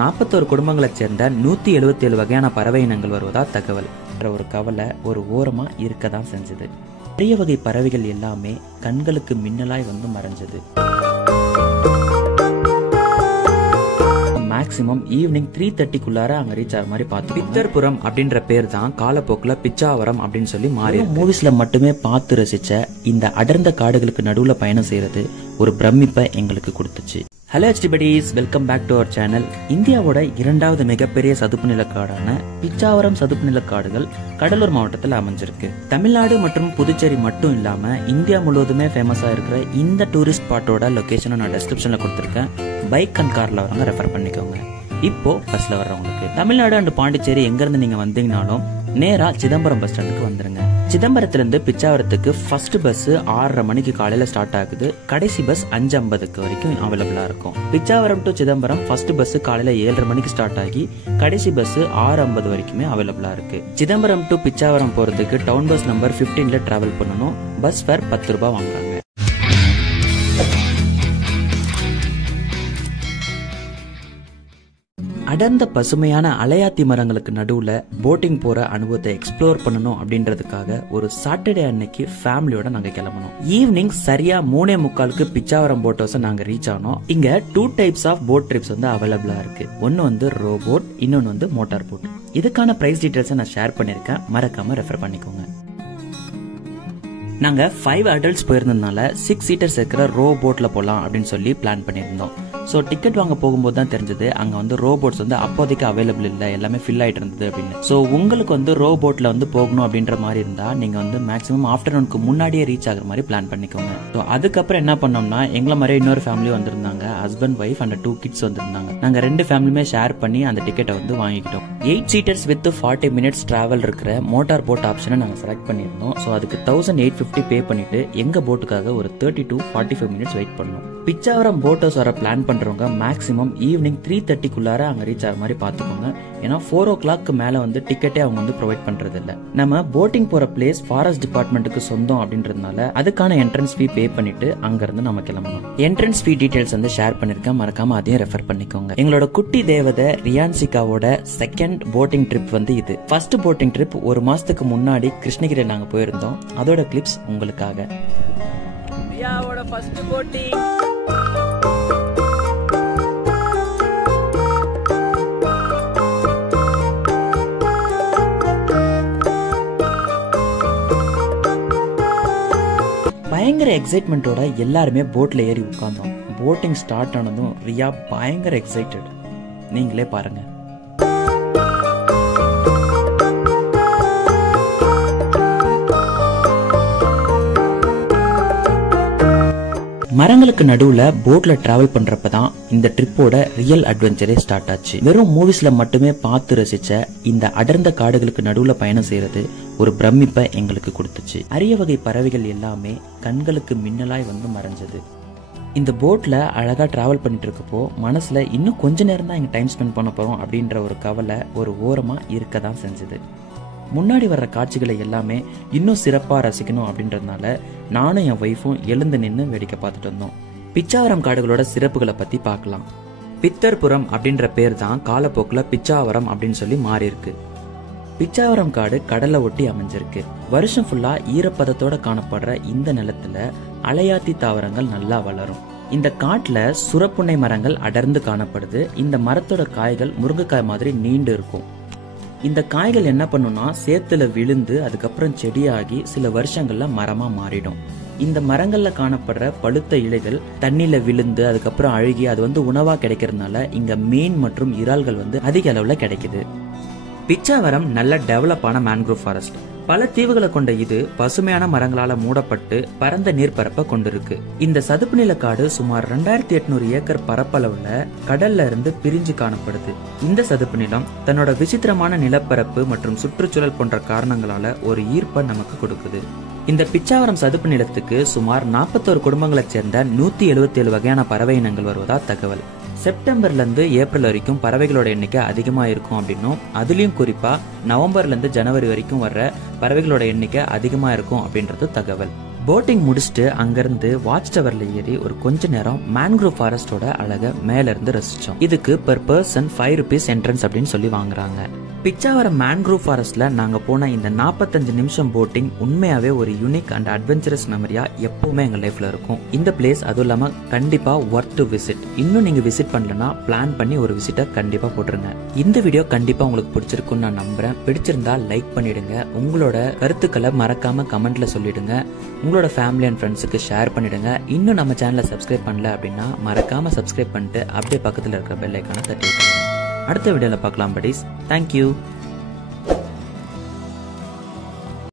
41 குடும்பங்களைச் சேர்ந்த 177 வகையான பறவை இனங்கள் வருவதா தகவல். ஒரு கவலை ஒரு ஓரமா இருக்கதான் செஞ்சது. பெரிய வகை பறவைகள் எல்லாமே கண்களுக்கு மின்னலாய் வந்து மறைஞ்சது. மேக்சிமம் ஈவினிங் 3:30க்குள்ளார அங்க ரீச் ஆகிற மாதிரி பார்த்து. பித்தர்புரம் அப்படின்ற பேர் தான் காலப்போக்கில் பிச்சாவரம் அப்படின்னு சொல்லி மாறி. மூவிஸ்ல மட்டுமே பார்த்து ரசிச்ச இந்த அடர்ந்த காடுகளுக்கு நடுவுல பயணம் செய்யறது ஒரு பிரமிப்பை எங்களுக்கு கொடுத்துச்சு. Hello HDBuddies, welcome back to our channel. இந்தியாவோட 2வது மிகப்பெரிய சதுப்பு நிலக்காடான பிச்சாவரம் சதுப்பு நிலக்காடுகள் கடலூர் மாவட்டத்தில் அமைஞ்சிருக்கு. தமிழ்நாடு மற்றும் புதுச்சேரி மட்டும் இல்லாம இந்தியா முழுவதுமே ஃபேமஸா இருக்கிற இந்த டூரிஸ்ட் ஸ்பாட்டோட லொகேஷனை நான் டிஸ்கிரிப்ஷன்ல கொடுத்துருக்கேன். பைக் அண்ட் கார்ல வரவங்க ரெஃபர் பண்ணிக்கோங்க. இப்போ பஸ்ல வர்றவங்களுக்கு தமிழ்நாடு அண்ட் பாண்டிச்சேரி எங்க இருந்து நீங்க வந்தீங்கனாலும் நேரா சிதம்பரம் பஸ் ஸ்டாண்டுக்கு வந்துருங்க. சிதம்பரத்திலிருந்து பிச்சாவரத்துக்கு ஃபர்ஸ்ட் பஸ் 6:30 மணிக்கு காலையில ஸ்டார்ட் ஆகுது. கடைசி பஸ் 5:50 வரைக்கும் அவைலபிளா இருக்கும். Pichavaram to Chidambaram first bus காலையில 7:30 மணிக்கு ஸ்டார்ட் ஆகி கடைசி பஸ் 6:50 வரைக்குமே அவைலபிளா இருக்கு. சிதம்பரம் டு பிச்சாவரம் போறதுக்கு டவுன் பஸ் நம்பர் 15ல டிராவல் பண்ணணும். பஸ் ஃபேர் 10 ரூபாய் வாங்குறாங்க. அடர்ந்த பசுமையான அலையாத்தி மரங்களுக்கு நடுவுல போட்டிங் போற அனுபவத்தை எக்ஸ்ப்ளோர் பண்ணணும் அப்படின்றதுக்காக ஒரு சாட்டர்டே அன்னைக்கு ஃபேமிலியோட நாங்க கிளம்பணும். ஈவினிங் சரியா 3:45க்கு பிச்சாவரம் போட் ஹவுஸ் நாங்க ரீச் ஆனோம். இங்க 2 டைப்ஸ் ஆஃப் போட் ட்ரிப்ஸ் வந்து அவைலபிளா இருக்கு. ஒன்னு வந்து ரோ போட், இன்னொன்னு வந்து மோட்டார் போட். இதுக்கான பிரைஸ் டீடைல்ஸ் நான் ஷேர் பண்ணிருக்கேன், மறக்காம ரெஃபர் பண்ணிக்கோங்க. நாங்க 5 அடல்ட்ஸ் போயிருந்ததுனால 6 சீட்டர்ஸ் இருக்கிற ரோ போட்ல போலாம் அப்படின்னு சொல்லி பிளான் பண்ணியிருந்தோம். ஸோ டிக்கெட் வாங்க போகும்போது தான் தெரிஞ்சது அங்கே வந்து ரோ போட்ஸ் வந்து அப்போதைக்கு அவைலபிள் இல்லை, எல்லாமே ஃபில் ஆகிட்டு இருந்தது அப்படின்னு. ஸோ உங்களுக்கு வந்து ரோ போட்டில் வந்து போகணும் அப்படின்ற மாதிரி இருந்தால் நீங்கள் வந்து மேக்ஸிமம் ஆஃப்டர்நூனுக்கு முன்னாடியே ரீச் ஆகிற மாதிரி பிளான் பண்ணிக்கோங்க. ஸோ அதுக்கப்புறம் என்ன பண்ணோம்னா எங்களை மாதிரியே இன்னொரு ஃபேமிலி வந்திருந்தாங்க. ஹஸ்பண்ட் ஒய்ஃப் அண்ட் 2 கிட்ஸ் வந்திருந்தாங்க. நாங்கள் 2 ஃபேமிலியுமே ஷேர் பண்ணி அந்த டிக்கெட்டை வந்து வாங்கிக்கிட்டோம். 8 சீட்டர்ஸ் வித் 40 மினிட்ஸ் டிராவல் இருக்கிற மோட்டார் போட் ஆப்ஷனை நாங்கள் செலக்ட் பண்ணியிருந்தோம். ஸோ அதுக்கு 1850 பே பண்ணிட்டு எங்கள் போட்டுக்காக ஒரு 30 to 45 மினிட்ஸ் வெயிட் பண்ணோம். பிச்சாவரம் போட் ஹவுஸ் வர பிளான் பண்றவங்க மேக்ஸிமம் ஈவினிங் 3:30க்குள்ளார அங்க ரீச் ஆகிற மாதிரி பாத்துக்கோங்க. ஏன்னா 4 o'clock மேல வந்து டிக்கெட்டே அவங்க வந்து ப்ரொவைட் பண்றது இல்ல. நம்ம போட்டிங் போற பிளேஸ் ஃபாரஸ்ட் டிபார்ட்மெண்ட்டுக்கு சொந்தம் அப்படின்றதுனால அதுக்கான என்ட்ரன்ஸ் ஃபீ பே பண்ணிட்டு அங்க இருந்து நம்ம கிளம்பணும். என்ட்ரன்ஸ் ஃபீ டீடைல்ஸ் வந்து ஷேர் பண்ணிருக்கேன், மறக்காம அதையும் ரெஃபர் பண்ணிக்கோங்க. எங்களோட குட்டி தேவதை ரியான்சிகாவோட செகண்ட் போட்டிங் ட்ரிப் வந்து இது. ஃபர்ஸ்ட் போட்டிங் ட்ரிப் 1 மாசத்துக்கு முன்னாடி கிருஷ்ணகிரி நாங்க போயிருந்தோம். அதோட கிளிப்ஸ் உங்களுக்காக. ரியாவோட ஃபர்ஸ்ட் போட்டிங். பயங்கர எக்ஸைட்மெண்டோட எல்லாருமே போட்ல ஏறி உட்கார்ந்தோம். போட்டிங் ஸ்டார்ட் ஆனதும் ரியா பயங்கர எக்ஸைட்டட். நீங்களே பாருங்க. மரங்களுக்கு நடுவுல போட்ல டிராவல் பண்றப்பதான் இந்த ட்ரிப்போட ரியல் அட்வென்ச்சரே ஸ்டார்ட் ஆச்சு. வெறும் மூவிஸ்ல மட்டுமே பார்த்து ரசிச்ச இந்த அடர்ந்த காடுகளுக்கு நடுவுல பயணம் செய்யறது ஒரு பிரமிப்பை எங்களுக்கு கொடுத்துச்சு. அரிய வகை பறவைகள் எல்லாமே கண்களுக்கு மின்னலாய் வந்து மறைஞ்சது. இந்த போட்ல அழகா டிராவல் பண்ணிட்டு இருக்கப்போ மனசுல இன்னும் கொஞ்ச நேரம் தான் இங்க டைம் ஸ்பெண்ட் பண்ண போறோம் அப்படின்ற ஒரு கவலை ஒரு ஓரமா இருக்கதான் செஞ்சது. முன்னாடி வர்ற காட்சிகளை எல்லாமே இன்னும் சிறப்பா ரசிக்கணும் அப்படின்றதுனால நானும் என் ஒய்ஃபும் எழுந்து நின்று வேடிக்கை பார்த்துட்டு வந்தோம். பிச்சாவரம் காடுகளோட சிறப்புகளை பத்தி பார்க்கலாம். பித்தர்புரம் அப்படின்ற பேர் தான் காலப்போக்கில் பிச்சாவரம் அப்படின்னு சொல்லி மாறி இருக்கு. பிச்சாவரம் காடு கடலை ஒட்டி அமைஞ்சிருக்கு. வருஷம் ஃபுல்லா ஈரப்பதத்தோட காணப்படுற இந்த நிலத்துல அலையாத்தி தாவரங்கள் நல்லா வளரும். இந்த காட்டுல சுரப்புன்னை மரங்கள் அடர்ந்து காணப்படுது. இந்த மரத்தோட காய்கள் முருங்கைக்காய் மாதிரி நீண்டு இருக்கும். இந்த காய்கள் என்ன பண்ணும்னா சேத்துல விழுந்து அதுக்கப்புறம் செடியாகி சில வருஷங்கள்ல மரமா மாறிடும். இந்த மரங்கள்ல காணப்படுற பழுத்த இலைகள் தண்ணியில விழுந்து அதுக்கப்புறம் அழுகி அது வந்து உணவா கிடைக்கிறதுனால இங்க மீன் மற்றும் இறால்கள் வந்து அதிக அளவுல கிடைக்குது. பிச்சாவரம் நல்ல டெவலப்பான மேன்க்ரோவ் ஃபாரஸ்ட். பல தீவுகளை கொண்ட இது பசுமையான மரங்களால மூடப்பட்டு பரந்த நீர்ப்பரப்பை கொண்டிருக்கு. இந்த சதுப்பு நில காடு சுமார் 2800 ஏக்கர் பரப்பளவுல கடல்ல இருந்து பிரிஞ்சு காணப்படுது. இந்த சதுப்பு நிலம் தன்னோட விசித்திரமான நிலப்பரப்பு மற்றும் சுற்றுச்சூழல் போன்ற காரணங்களால ஒரு ஈர்ப்பை நமக்கு கொடுக்குது. இந்த பிச்சாவரம் சதுப்பு நிலத்துக்கு சுமார் 41 குடும்பங்களைச் சேர்ந்த 177 வகையான பறவை இனங்கள் வருவதா தகவல். செப்டம்பர்ல இருந்து ஏப்ரல் வரைக்கும் பறவைகளோட எண்ணிக்கை அதிகமா இருக்கும் அப்படின்னும், அதுலயும் குறிப்பா நவம்பர்ல இருந்து ஜனவரி வரைக்கும் வர்ற பறவைகளோட எண்ணிக்கை அதிகமா இருக்கும் அப்படின்றது தகவல். போட்டிங் முடிச்சுட்டு அங்கிருந்து வாட்ச் டவர்ல ஏறி ஒரு கொஞ்ச நேரம் மேன்க்ரோவ் ஃபாரஸ்டோட அழக மேல இருந்து ரசிச்சோம். இதுக்கு பெர் பர்சன் 5 rupees என்ட்ரன்ஸ் அப்படின்னு சொல்லி வாங்குறாங்க. பிச்சாவரம் மேன்க்ரோவ் ஃபாரஸ்ட்ல நாங்க போன இந்த 45 நிமிஷம் போட்டிங் உண்மையாவே ஒரு யூனிக் அண்ட் அட்வென்ச்சரஸ் மெமரியா எப்பவுமே எங்க லைஃப்ல இருக்கும். இந்த பிளேஸ் அதுவும் இல்லாம கண்டிப்பா ஒர்த் டு விசிட். இன்னும் நீங்க விசிட் பண்ணலனா பிளான் பண்ணி ஒரு விசிட்டை கண்டிப்பா போட்டுருங்க. இந்த வீடியோ கண்டிப்பா உங்களுக்கு பிடிச்சிருக்குன்னு நான் நம்புறேன். பிடிச்சிருந்தா லைக் பண்ணிடுங்க. உங்களோட கருத்துக்களை மறக்காம கமெண்ட்ல சொல்லிடுங்க. உங்களோட ஃபேமிலி அண்ட் ஃப்ரெண்ட்ஸுக்கு ஷேர் பண்ணிடுங்க. இன்னும் நம்ம சேனலை சப்ஸ்கிரைப் பண்ணல அப்படின்னா மறக்காம சப்ஸ்கிரைப் பண்ணிட்டு அப்படியே பக்கத்துல இருக்க பெல் ஐக்கானை தட்டி விட்டுருங்க. அடுத்த வீடியோல பார்க்கலாம் buddies. Thank you.